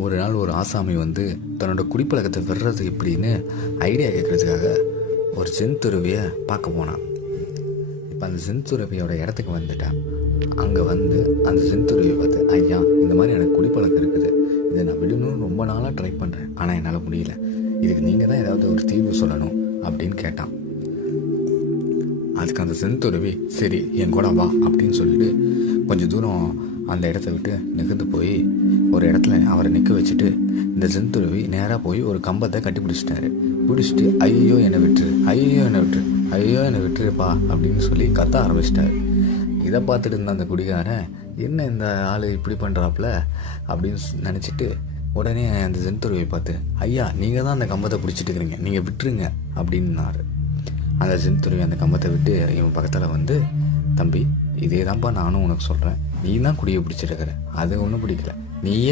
ஒரு நாள் ஒரு ஆசாமி வந்து தன்னோட குடிப்பழக்கத்தை விடுறது எப்படின்னு ஐடியா கேட்குறதுக்காக ஒரு செந்துருவியை பார்க்க போனான். இப்போ அந்த செந்துருவியோட இடத்துக்கு வந்துட்டான். அங்கே வந்து அந்த செந்துருவியை பார்த்து, ஐயா, இந்த மாதிரி எனக்கு குடிப்பழக்கம் இருக்குது, இதை நான் விடணும்னு ரொம்ப நாளாக ட்ரை பண்ணுறேன், ஆனால் என்னால் முடியல, இதுக்கு நீங்கள் தான் ஏதாவது ஒரு தீர்வு சொல்லணும் அப்படின்னு கேட்டான். அதுக்கு அந்த செந்துருவி, சரி என் கூட வா அப்படின்னு சொல்லிட்டு கொஞ்சம் தூரம் அந்த இடத்த விட்டு நெகிழ்ந்து போய் ஒரு இடத்துல அவரை நிற்க வச்சுட்டு இந்த செந்துருவி நேராக போய் ஒரு கம்பத்தை கட்டி பிடிச்சிட்டு ஐயோ என்னை விட்டுரு, ஐயோ என்னை விட்டுரு, ஐயோ என்னை விட்டுருப்பா அப்படின்னு சொல்லி கத்த ஆரம்பிச்சிட்டாரு. இதை பார்த்துட்டு இருந்த அந்த குடிகாரன், என்ன இந்த ஆள் இப்படி பண்ணுறாப்புல அப்படின்னு நினச்சிட்டு உடனே அந்த செந்துருவியை பார்த்து, ஐயா, நீங்கள் தான் அந்த கம்பத்தை பிடிச்சிட்டு இருக்கிறீங்க, நீங்கள் விட்டுருங்க அப்படின்னாரு. அந்த செந்துருவி அந்த கம்பத்தை விட்டு இவன் பக்கத்தில் வந்து, தம்பி, இதே தான்ப்பா நானும் உனக்கு சொல்கிறேன், நீ தான் குடியை பிடிச்சிருக்கிற, அது ஒன்றும் பிடிக்கல, நீயே